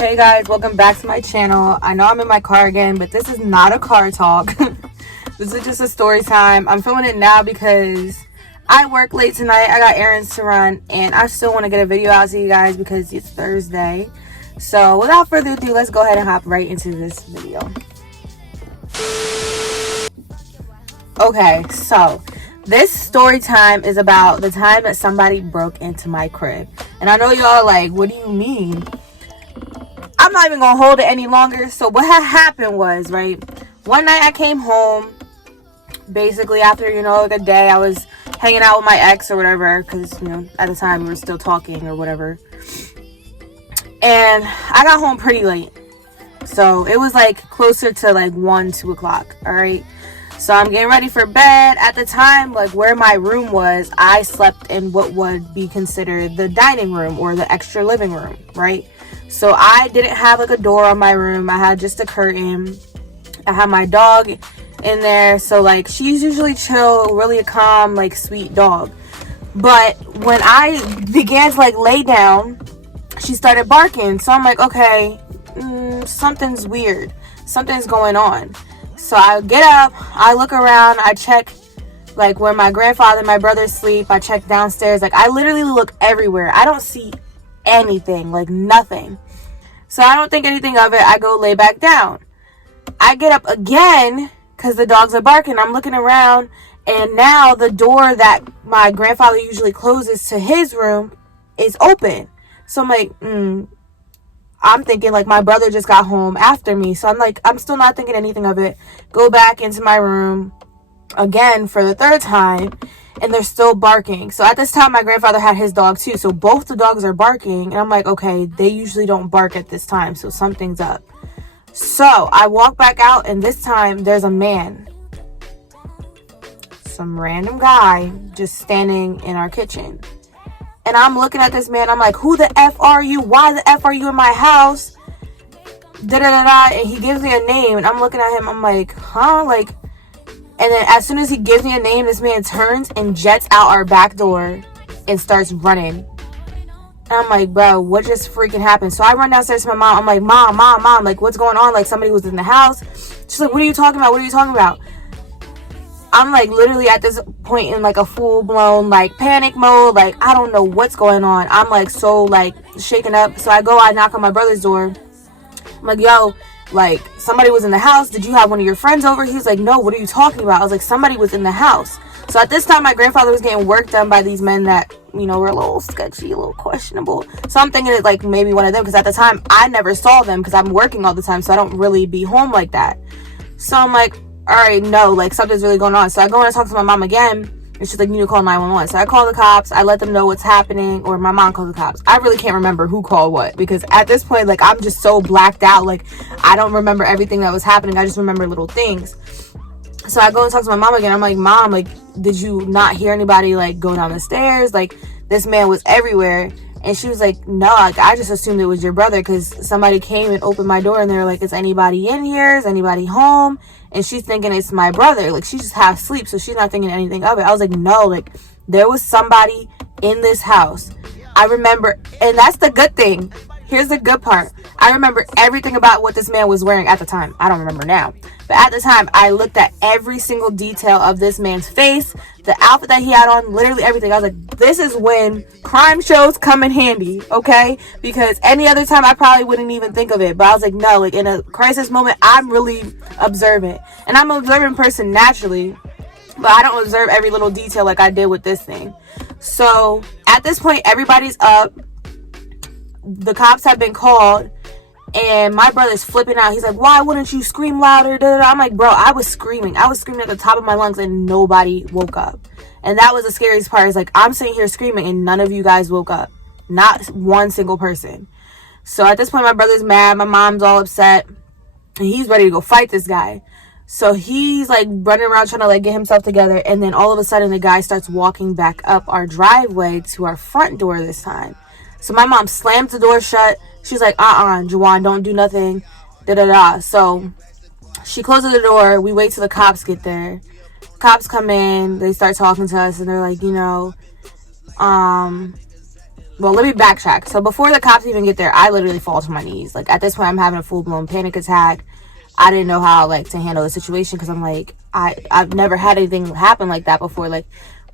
Hey guys, welcome back to my channel. I know I'm in my car again, but this is not a car talk. This is just a story time. I'm filming it now because I work late tonight. I got errands to run and I still want to get a video out to you guys because it's Thursday. So without further ado, let's go ahead and hop right into this video. Okay, so this story time is about the time that somebody broke into my crib. And I know y'all are like, what do you mean? I'm not even gonna hold it any longer. So what had happened was, right, one night I came home basically after, like a day I was hanging out with my ex or whatever, because at the time we were still talking or whatever, and I got home pretty late, so it was like closer to like 1-2 o'clock. All right, so I'm getting ready for bed. At the time, like where my room was, I slept in what would be considered the dining room or the extra living room, right? So I didn't have like a door on my room. I had just a curtain. I had my dog in there. So like she's usually chill, really a calm, like sweet dog. But when I began to like lay down, she started barking. So I'm like, okay, something's weird. Something's going on. So I get up, I look around, I check like where my grandfather and my brothers sleep. I check downstairs. Like I literally look everywhere. I don't see anything, like nothing. So I don't think anything of it. I go lay back down. I get up again because the dogs are barking. I'm looking around and now the door that my grandfather usually closes to his room is open. So I'm like, I'm thinking like my brother just got home after me. So I'm like, I'm still not thinking anything of it. Go back into my room again for the third time and they're still barking. So at this time my grandfather had his dog too, so both the dogs are barking and I'm like, okay, they usually don't bark at this time, so something's up. So I walk back out and this time there's a man, some random guy, just standing in our kitchen. And I'm looking at this man, I'm like, who the F are you? Why the F are you in my house? And he gives me a name and I'm looking at him, I'm like, huh? Like, and then as soon as he gives me a name, this man turns and jets out our back door and starts running. And I'm like, bro, what just freaking happened? So I run downstairs to my mom. I'm like, mom, like, what's going on? Like, somebody was in the house. She's like, what are you talking about? What are you talking about? I'm like literally at this point in like a full-blown like panic mode. Like, I don't know what's going on. I'm like so like shaken up. So I knock on my brother's door. I'm like, yo, like somebody was in the house. Did you have one of your friends over? He was like, no, what are you talking about? I was like, somebody was in the house. So at this time my grandfather was getting work done by these men that were a little sketchy, a little questionable. So I'm thinking it like maybe one of them, because at the time I never saw them because I'm working all the time, so I don't really be home like that. So I'm like, all right, no, like something's really going on. So I go and talk to my mom again and she's like, you need to call 911. So I call the cops. I let them know what's happening, or my mom calls the cops. I really can't remember who called what, because at this point, like, I'm just so blacked out. Like, I don't remember everything that was happening. I just remember little things. So I go and talk to my mom again. I'm like, mom, like, did you not hear anybody, like, go down the stairs? Like, this man was everywhere. And she was like, no, like, I just assumed it was your brother because somebody came and opened my door and they were like, is anybody in here? Is anybody home? And she's thinking it's my brother. Like, she's just half asleep, so she's not thinking anything of it. I was like, no, like, there was somebody in this house. I remember, and that's the good thing. Here's the good part. I remember everything about what this man was wearing at the time. I don't remember now. But at the time, I looked at every single detail of this man's face, the outfit that he had on, literally everything. I was like, this is when crime shows come in handy, okay? Because any other time, I probably wouldn't even think of it. But I was like, no, like in a crisis moment, I'm really observant. And I'm an observant person naturally, but I don't observe every little detail like I did with this thing. So at this point, everybody's up. The cops have been called. And my brother's flipping out. He's like, why wouldn't you scream louder? I'm like, bro, I was screaming at the top of my lungs and nobody woke up. And that was the scariest part, is like, I'm sitting here screaming and none of you guys woke up. Not one single person. So at this point, my brother's mad. My mom's all upset. And he's ready to go fight this guy. So he's like running around trying to like get himself together. And then all of a sudden, the guy starts walking back up our driveway to our front door this time. So my mom slams the door shut. She's like, Juwan, don't do nothing. So she closes the door. We wait till the cops get there. Cops come in. They start talking to us. And they're like, well, let me backtrack. So before the cops even get there, I literally fall to my knees. Like, at this point, I'm having a full-blown panic attack. I didn't know how, like, to handle the situation, because I'm like, I've never had anything happen like that before. Like,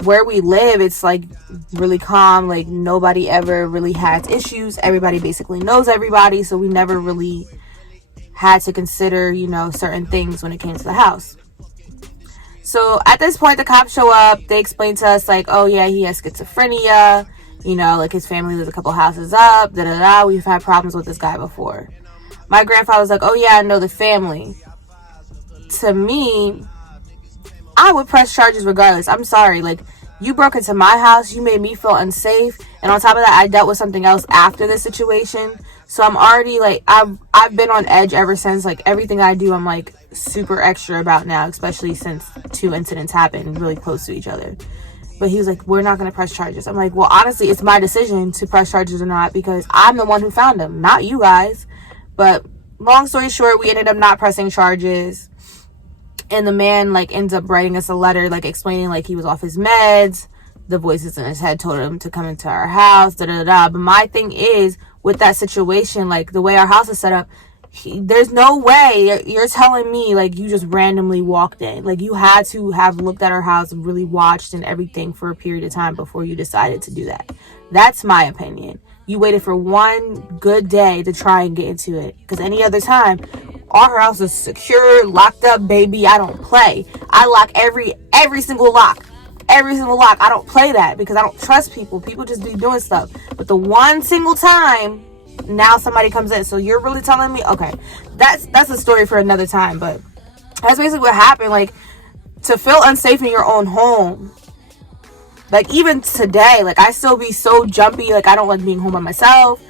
where we live, it's, like, really calm. Like, nobody ever really has issues. Everybody basically knows everybody, so we never really had to consider, you know, certain things when it came to the house. So at this point, the cops show up. They explain to us, like, oh yeah, he has schizophrenia, you know, like his family lives a couple houses up, we've had problems with this guy before. My grandfather's like, oh yeah, I know the family. To me, I would press charges regardless. I'm sorry, like, you broke into my house, you made me feel unsafe, and on top of that, I dealt with something else after this situation. So I'm already, like, I've been on edge ever since. Like, everything I do, I'm, like, super extra about now, especially since 2 incidents happened really close to each other. But he was like, we're not going to press charges. I'm like, well, honestly, it's my decision to press charges or not, because I'm the one who found him, not you guys. But long story short, we ended up not pressing charges. And the man, like, ends up writing us a letter, like, explaining, like, he was off his meds. The voices in his head told him to come into our house, But my thing is, with that situation, like, the way our house is set up, there's no way you're telling me, like, you just randomly walked in. Like, you had to have looked at our house and really watched and everything for a period of time before you decided to do that. That's my opinion. You waited for one good day to try and get into it. Because any other time, our house is secure, locked up, baby. I don't play. I lock every single lock. Every single lock. I don't play that because I don't trust people. People just be doing stuff. But the one single time, now somebody comes in. So you're really telling me? Okay. That's a story for another time. But that's basically what happened. Like, to feel unsafe in your own home. Like, even today, like, I still be so jumpy. Like, I don't like being home by myself.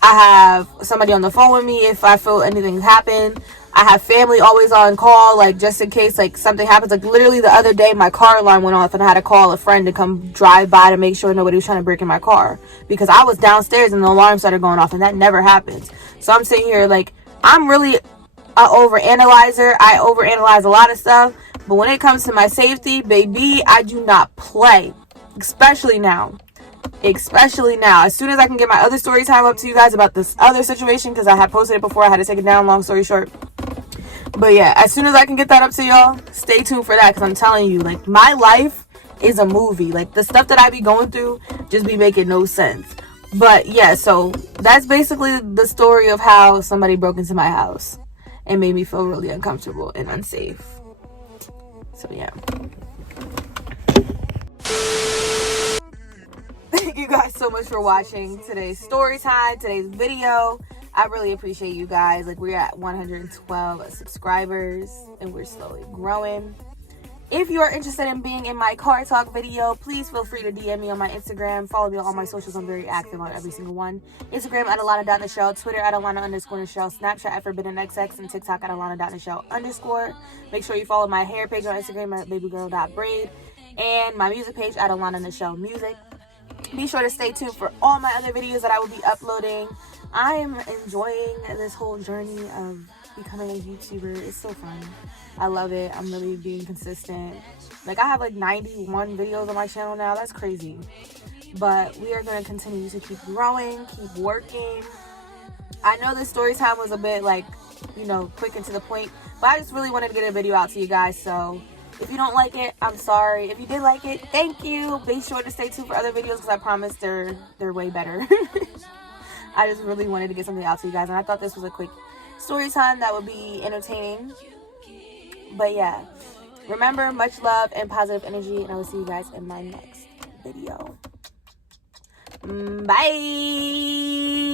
I have somebody on the phone with me if I feel anything happen. I have family always on call, like, just in case, like, something happens. Like, literally the other day, my car alarm went off and I had to call a friend to come drive by to make sure nobody was trying to break in my car. Because I was downstairs and the alarm started going off, and that never happens. So I'm sitting here, like, I'm really an overanalyzer. I overanalyze a lot of stuff. But when it comes to my safety, baby, I do not play. Especially now. As soon as I can get my other story time up to you guys about this other situation, because I had posted it before, I had to take it down, long story short. But yeah, as soon as I can get that up to y'all, stay tuned for that, because I'm telling you, like, my life is a movie. Like, the stuff that I be going through just be making no sense. But yeah, so that's basically the story of how somebody broke into my house and made me feel really uncomfortable and unsafe. So yeah. Thank you guys so much for watching today's story time, today's video. I really appreciate you guys. Like, we're at 112 subscribers and we're slowly growing. If you are interested in being in my car talk video, please feel free to DM me on my Instagram. Follow me on all my socials. I'm very active on every single one. Instagram at Alana.Nichelle, Twitter at Alana_Nichelle, Snapchat at ForbiddenXX, and TikTok at Alana.Nichelle_. Make sure you follow my hair page on Instagram at babygirl.braid and my music page at Alana Nichelle Music. Be sure to stay tuned for all my other videos that I will be uploading. I am enjoying this whole journey of becoming a YouTuber. It's so fun. I love it. I'm really being consistent. Like, I have like 91 videos on my channel now. That's crazy. But we are going to continue to keep growing, keep working. I know this story time was a bit, like, you know, quick and to the point, but I just really wanted to get a video out to you guys. So if you don't like it, I'm sorry. If you did like it, thank you. Be sure to stay tuned for other videos because I promise they're way better. I just really wanted to get something out to you guys, and I thought this was a quick story time that would be entertaining. But yeah, remember, much love and positive energy, and I will see you guys in my next video. Bye.